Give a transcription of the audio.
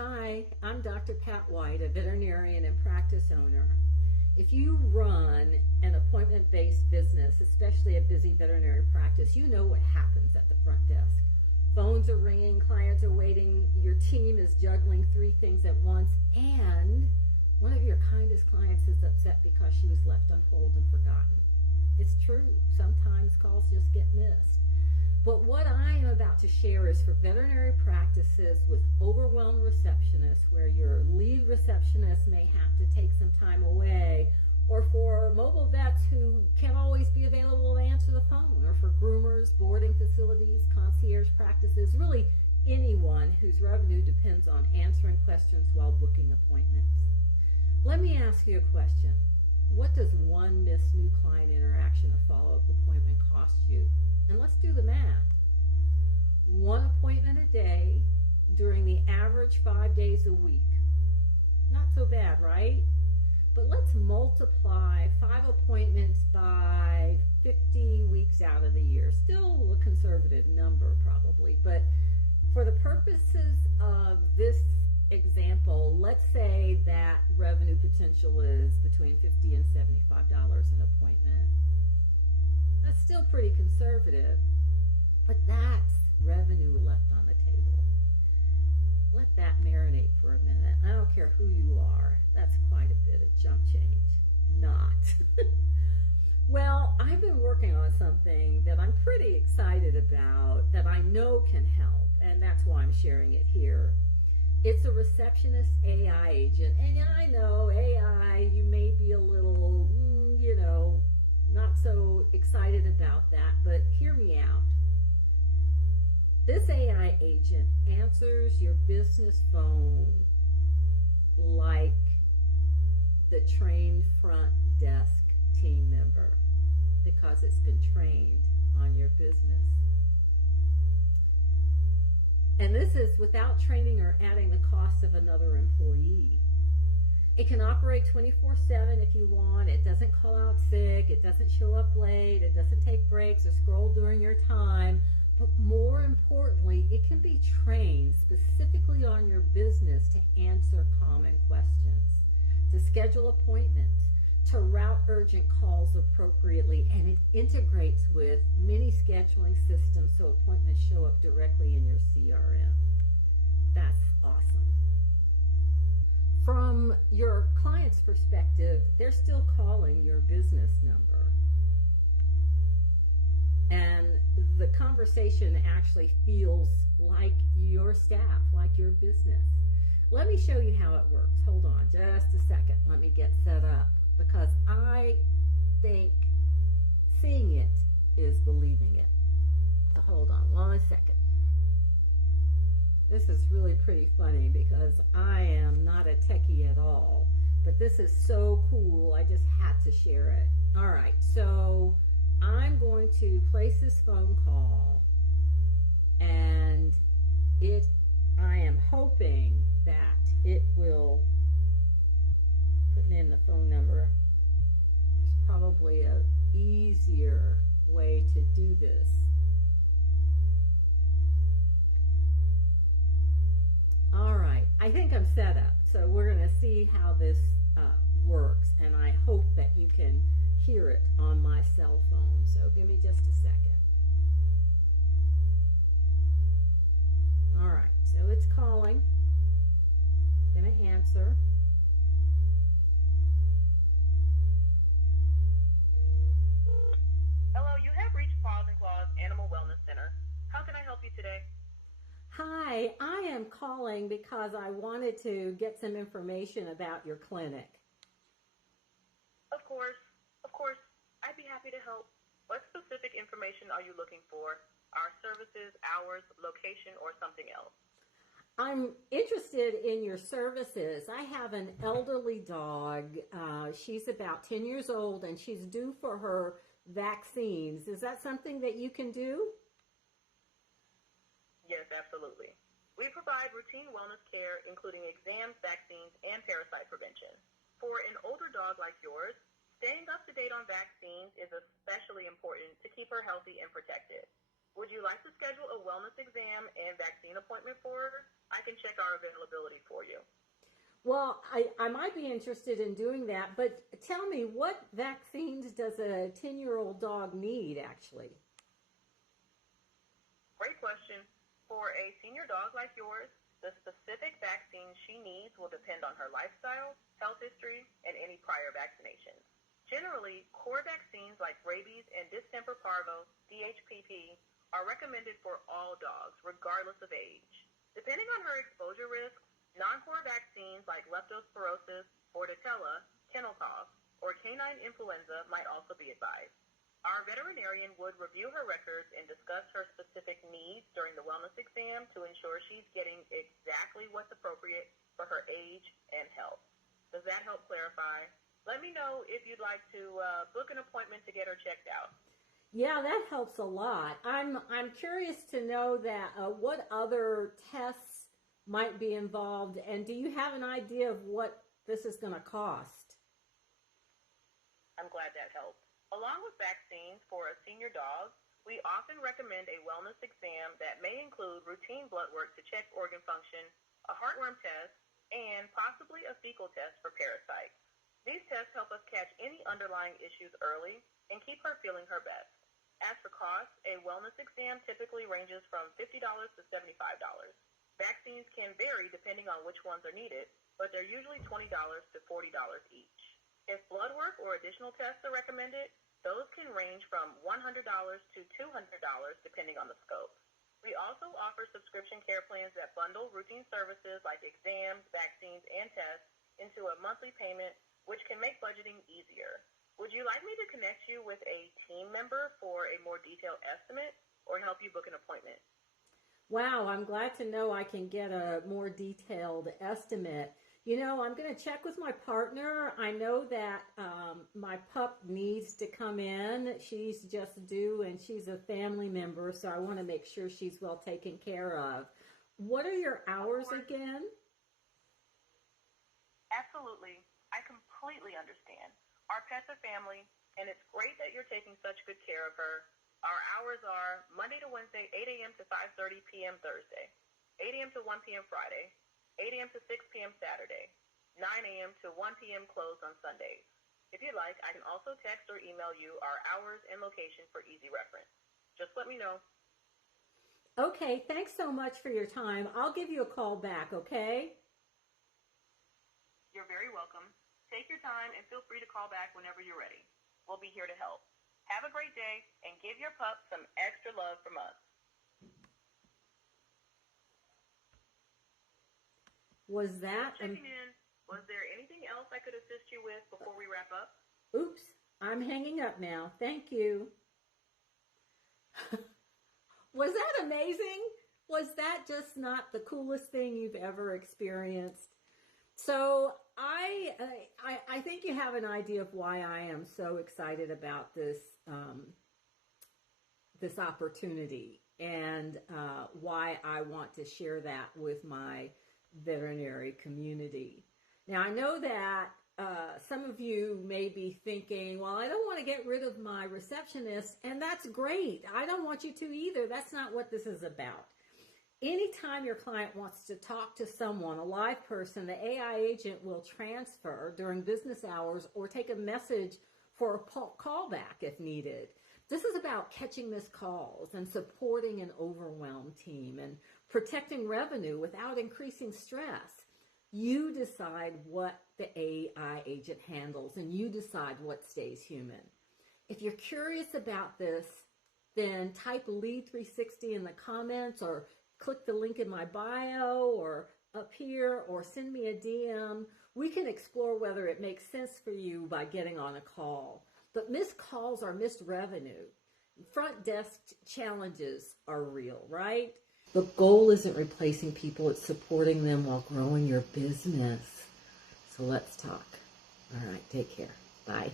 Hi, I'm Dr. Pat White, a veterinarian and practice owner. If you run an appointment-based business, especially a busy veterinary practice, you know what happens at the front desk. Phones are ringing, clients are waiting, your team is juggling 3 things at once, and one of your kindest clients is upset because she was left on hold and forgotten. It's true. Sometimes calls just get missed. But what I am about to share is for veterinary practices with overwhelmed receptionists, where your lead receptionist may have to take some time away, or for mobile vets who can't always be available to answer the phone, or for groomers, boarding facilities, concierge practices, really anyone whose revenue depends on answering questions while booking appointments. Let me ask you a question. What does one missed new client interaction or follow-up appointment cost you? And let's do the math. 1 appointment a day during the average 5 days a week. Not so bad, right? But let's multiply 5 appointments by 50 weeks out of the year. Still a conservative number probably, but for the purposes of this example, let's say that revenue potential is between $50 and $75 an appointment. That's still pretty conservative, but that's revenue left on the table. Let that marinate for a minute. I don't care who you are. That's quite a bit of chump change. Not. Well, I've been working on something that I'm pretty excited about that I know can help, and that's why I'm sharing it here. It's a Receptionist AI agent, and I know AI, you may be a little, not so excited about that, but hear me out. This AI agent answers your business phone like the trained front desk team member because it's been trained on your business. And this is without training or adding the cost of another employee. It can operate 24/7 if you want. It doesn't call out sick. It doesn't show up late. It doesn't take breaks or scroll during your time. But more importantly, it can be trained specifically on your business to answer common questions, to schedule appointments, to route urgent calls appropriately, and it integrates with many scheduling systems so appointments show up directly in your CRM. That's awesome. From your client's perspective, they're still calling your business number. And the conversation actually feels like your staff, like your business. Let me show you how it works. Hold on just a second. Let me get set up, because I think seeing it is believing it. So hold on 1 second. This is really pretty funny because I am not a techie at all, but this is so cool. I just had to share it. All right, so I'm going to place this phone call, and I am hoping that it will, putting in the phone number, there's probably an easier way to do this. All right, I think I'm set up, so we're going to see how this works, and I hope that you can hear it on my cell phone. So give me just a second. All right, so it's calling. I'm going to answer. Hello, you have reached Paws and Claws Animal Wellness Center. How can I help you today? Hi, I am calling because I wanted to get some information about your clinic. Of course, I'd be happy to help. What specific information are you looking for? Our services, hours, location, or something else? I'm interested in your services. I have an elderly dog. She's about 10 years old, and she's due for her vaccines. Is that something that you can do? Yes, absolutely. We provide routine wellness care, including exams, vaccines, and parasite prevention. For an older dog like yours, staying up to date on vaccines is especially important to keep her healthy and protected. Would you like to schedule a wellness exam and vaccine appointment for her? I can check our availability for you. Well, I might be interested in doing that, but tell me, what vaccines does a 10-year-old dog need, actually? Great question. For a senior dog like yours, the specific vaccine she needs will depend on her lifestyle, health history, and any prior vaccinations. Generally, core vaccines like rabies and distemper parvo, DHPP, are recommended for all dogs, regardless of age. Depending on her exposure risks, non-core vaccines like leptospirosis, bordetella, kennel cough, or canine influenza might also be advised. Our veterinarian would review her records and discuss her specific needs during the wellness exam to ensure she's getting exactly what's appropriate for her age and health. Does that help clarify? Let me know if you'd like to book an appointment to get her checked out. Yeah, that helps a lot. I'm curious to know that what other tests might be involved, and do you have an idea of what this is going to cost? I'm glad that helped. Along with vaccines for a senior dog, we often recommend a wellness exam that may include routine blood work to check organ function, a heartworm test, and possibly a fecal test for parasites. These tests help us catch any underlying issues early and keep her feeling her best. As for cost, a wellness exam typically ranges from $50 to $75. Vaccines can vary depending on which ones are needed, but they're usually $20 to $40 each. If blood work or additional tests are recommended, those can range from $100 to $200 depending on the scope. We also offer subscription care plans that bundle routine services like exams, vaccines, and tests into a monthly payment, which can make budgeting easier. Would you like me to connect you with a team member for a more detailed estimate or help you book an appointment? Wow, I'm glad to know I can get a more detailed estimate. You know, I'm going to check with my partner. I know that my pup needs to come in. She's just due and she's a family member, so I want to make sure she's well taken care of. What are your hours again? Absolutely. I completely understand. Our pets are family, and it's great that you're taking such good care of her. Our hours are Monday to Wednesday, 8 a.m. to 5:30 p.m. Thursday, 8 a.m. to 1 p.m. Friday, 8 a.m. to 6 p.m. Saturday, 9 a.m. to 1 p.m. closed on Sundays. If you'd like, I can also text or email you our hours and location for easy reference. Just let me know. Okay, thanks so much for your time. I'll give you a call back, okay? You're very welcome. Take your time and feel free to call back whenever you're ready. We'll be here to help. Have a great day and give your pup some extra love from us. Was that... Checking in. Was there anything else I could assist you with before we wrap up? Oops, I'm hanging up now. Thank you. Was that amazing? Was that just not the coolest thing you've ever experienced? So I think you have an idea of why I am so excited about this this opportunity and why I want to share that with my veterinary community. Now, I know that some of you may be thinking, well, I don't want to get rid of my receptionist, and that's great. I don't want you to either. That's not what this is about. Anytime your client wants to talk to someone, a live person, the AI agent will transfer during business hours or take a message for a callback if needed. This is about catching missed calls and supporting an overwhelmed team and protecting revenue without increasing stress. You decide what the AI agent handles, and you decide what stays human. If you're curious about this, then type Lead 360 in the comments, or click the link in my bio or up here, or send me a DM. We can explore whether it makes sense for you by getting on a call. But missed calls are missed revenue. Front desk challenges are real, right? The goal isn't replacing people, it's supporting them while growing your business. So let's talk. All right, take care. Bye.